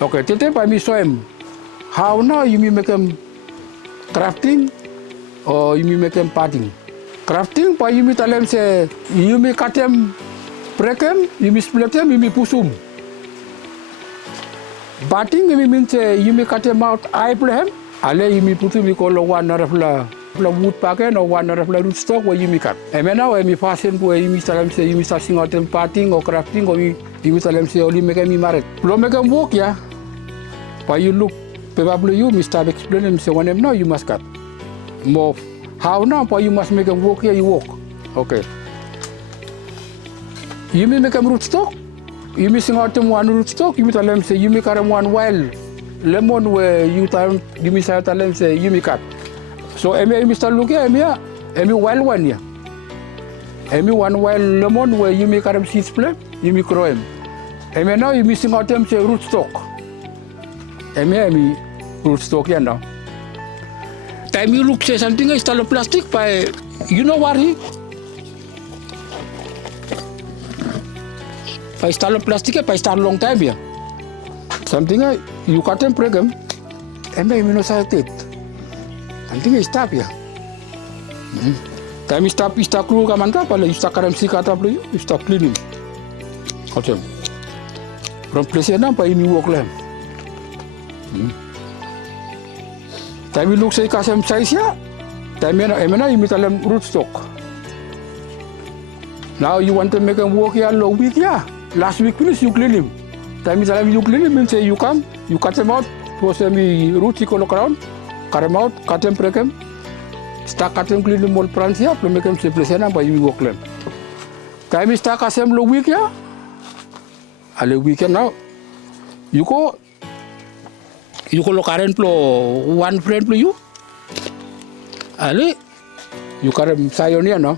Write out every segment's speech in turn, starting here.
Okay, today I show him how now you may make them crafting or you may make them parting. Crafting, pa you may tell them say you may cut them, break them, you may split them, you may push them. Parting, you mean say you may cut them out, I play him. Ale you may put them, you call one or a wood packet or one or a root stock where you may cut. And now I may pass him where you may tell them say you may start seeing out them parting or crafting or you may tell them say only make them married. Blow make them walk, yeah. Why you look, probably you may start explaining, say when them now you must cut. More how now, why you must make them walk here, you walk. Okay. You may make them rootstock. You may sing out them one rootstock, you may tell them say you may cut them one wild lemon where you may tell them say you may cut. So I may start looking at me, I wild one here. I one wild lemon where you may cut them seeds play, you may grow them. I may now you may sing out them say rootstock. I may rootstock here now. Time you look say something is still plastic by you know what he? By still plastic by start long time here. Something you cut them break them and maybe no sight it. Something is stop here. Time you stop crew come on top, you start them see cut up you stop cleaning. Okay. From place here now by you walk them. Time you look say custom size here, time you meet them rootstock. Now you want to make them work here long week here. Last week finish you clean him. Time you clean him means say you come, you cut them out, post them roots you go around, cut them out, cut them, break them, start cut them, clean them all plants here, to make them simple and by you work them. Time you start custom long week here, a weekend now, you go current flow one friend to you. Ali, you current sayon ya no?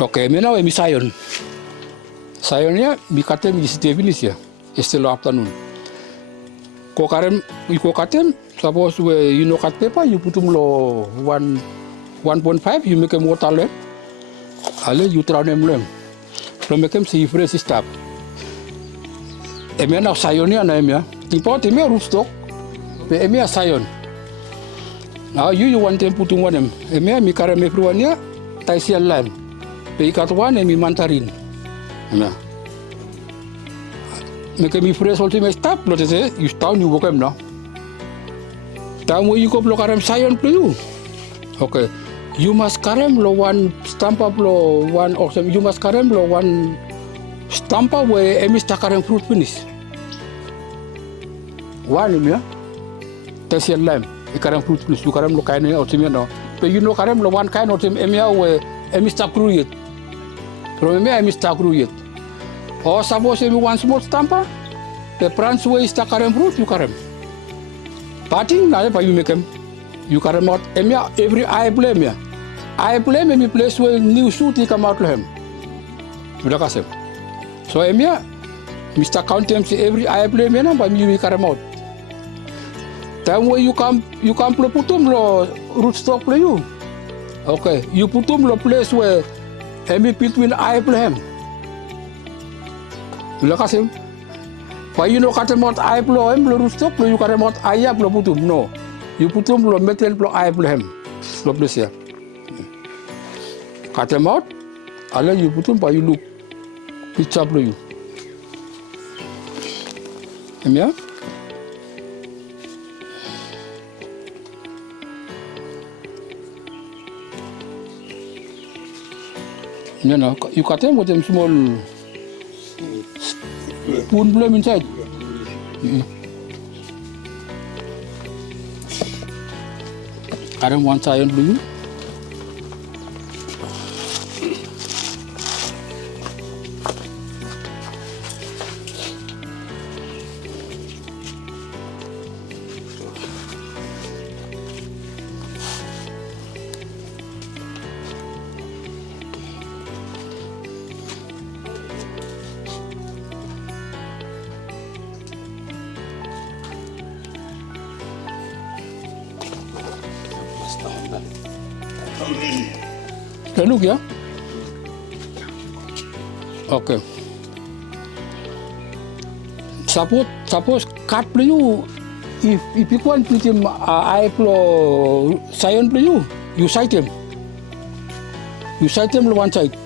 Okay, me now emi sayon. Sayon ya, mi katem di stabilis ya. Still afternoon. Ko current, you ko katem. Suppose we you know cut paper, you put lo 1.5, you make them water lem. Ali, you throw them lem. From make them see fresh stop. Emi now sayon ya na emi ya. Tipo emi rootstock. Emi sayon. Now you want them put one them. Emi mi kare me pruania taisian lime. Pe kat one emi mantarin. Emi. Make me fresh ultimate stop lo tese you town you bokem no. Tamu you ko blokarem sayon to you. Okay. You must karem lo one stamp up lo one awesome. You must karem lo one stamp up where emi stakarem fruit finish. One emi ya. Taisian lime. Ikarem fruit plus you karem lo kain ni otim no. But you know karem lo one kain otim emia we emi stop create. From emia emi stop create. Or suppose emi one small stamper, the branch way is karem fruit you karem. Parting na pa you make em. You karem out emia every eye blame ya. Eye blame emi place where new shoot he come out lo hem. Udah kasem. So emia Mr. Count them say every eye blame ya na pa you karem out. Time where you come put them lo rootstock play you. Okay, you put them lo place where emi between eye blame. Udah kasih. Why you know cut them out eye blow rootstock lo you cut them out eye blow put them no. You put them lo metal blow eye blame. Lo place ya. Cut them out. Ala you put them pa you look. Picture blow you. Emi ya. No, you cut them with them small spoon blame inside. I don't want iron blue. Look ya. Okay. suppose cut play you. If you want to him I play Sion play you sight him. You sight him one side.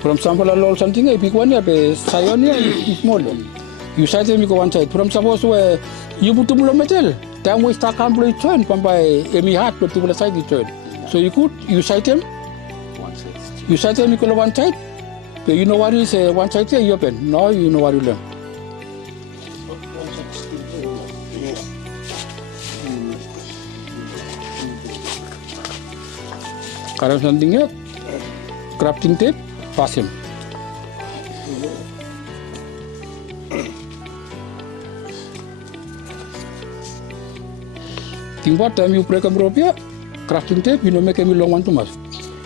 From sample or something, if you want to Sion is small. You sight him you go one side. From suppose where you put to metal, time we start can play join from by any heart to the side join. So you sight him. You sight him you go one side. But you know what is one side here you open. No, you know what you learn. Kalau somethingnya grafting tape, fasten. Think what time you break a rope, grafting tape, you know, make him long one too much.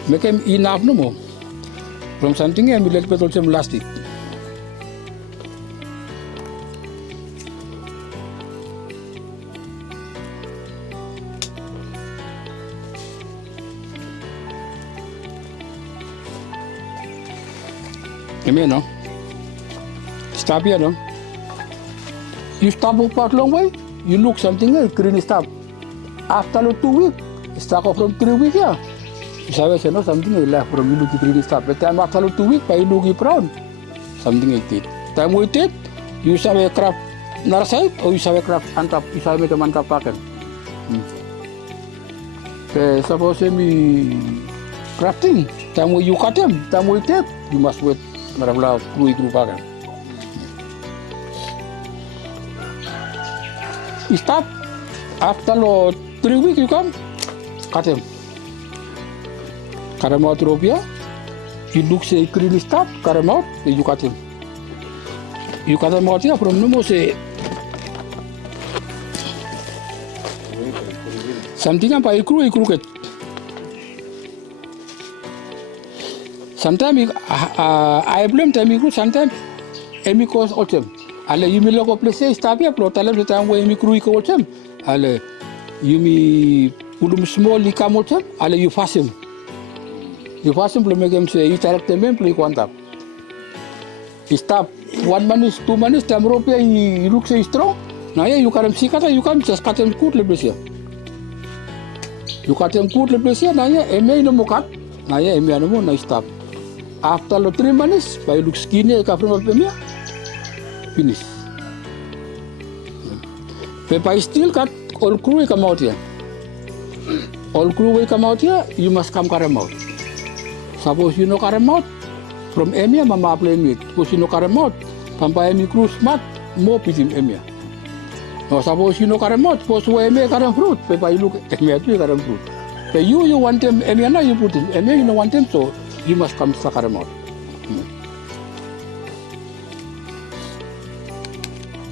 Make him enough no more. From something, and we let put some elastic. No? Stop here, no? You stop apart long way, you look something green stop. After 2 weeks, start off from 3 weeks, yeah. You say, no, something left from you look green stop. But time after 2 weeks, you look brown. Something like that. Time with it, you say a craft another side, or you say a craft on top, you say make a man top pattern. Suppose me crafting, time when you cut them, time with it, you must wait. Marabla krui pakai. Stop. After 3 weeks you come, cut him. Cut him out Robia. You look say green stop, cut him out, you cut him. You cut him out here from no say something apa ikru ket. Sometimes I blame time ikru, sometimes emi cause autumn. Ale yumi logo place stop ya pro talem time we emi kru iko autumn. Ale yumi ulum small ikam autumn. Ale you fasten. You fasten play make him say you direct them play quantap. Stop 1 minute, 2 minutes time rope you look say strong. Now you can see kata you can just cut them good le place. You cut them good le place na ya emi no mo cut. Na ya emi ano mo na stop. After 3 minutes, by look skinny, from finish. But I still cut all crew come out here. All crew will come out here, you must come carry out. Suppose you know carry out, from Emia, Mama play meat. Suppose you know carry out, Pampa Emi crew smart, more pitim Emia. Now suppose you know carry out, suppose you Emia carry fruit, but I look Emia to carry fruit. But you want them, Emia now you put in, Emia you don't want them, so you must come to Sakaramo.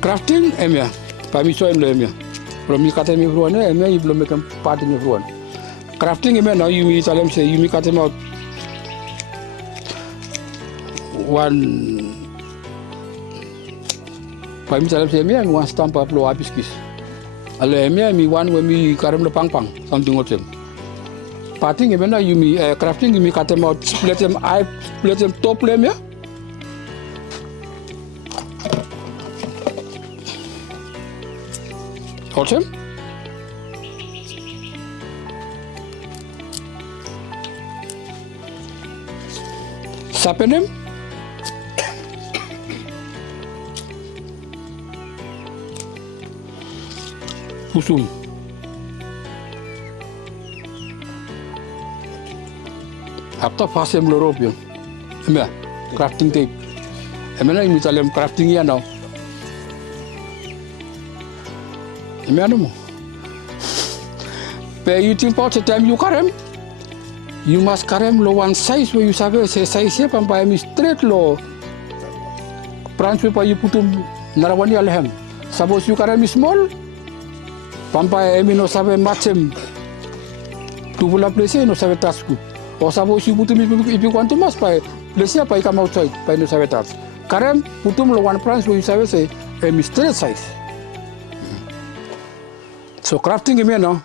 Grafting, Emia. Pamiso Emia. From me cut everyone, Emia, you make a part in everyone. Grafting, Emia, now you tell them, say, you cut him out one. Pamiso tell them, say, Emia, and one stamp of low abiskis. Ale Emia, me one when me carry the pang pang, something with him. Parting even now you me crafting you me cut them out, split them top them yeah. Hold him. Sapen him. Pusum. After fasten rope yun. Crafting tape. Na yung misalem crafting yan now. Ano mo? But you think about the time you carry you must carry lo one size where you sabi say size here pampa mi straight lo. Branch pa you putum narawani alhem. Suppose you carry small pampa emi no sabi matchem. Tubula place no sabi tasku. Or suppose you put if you want to mass by place by come outside by no savetats. Karem putum lo one branch where you say a straight size. So crafting me no.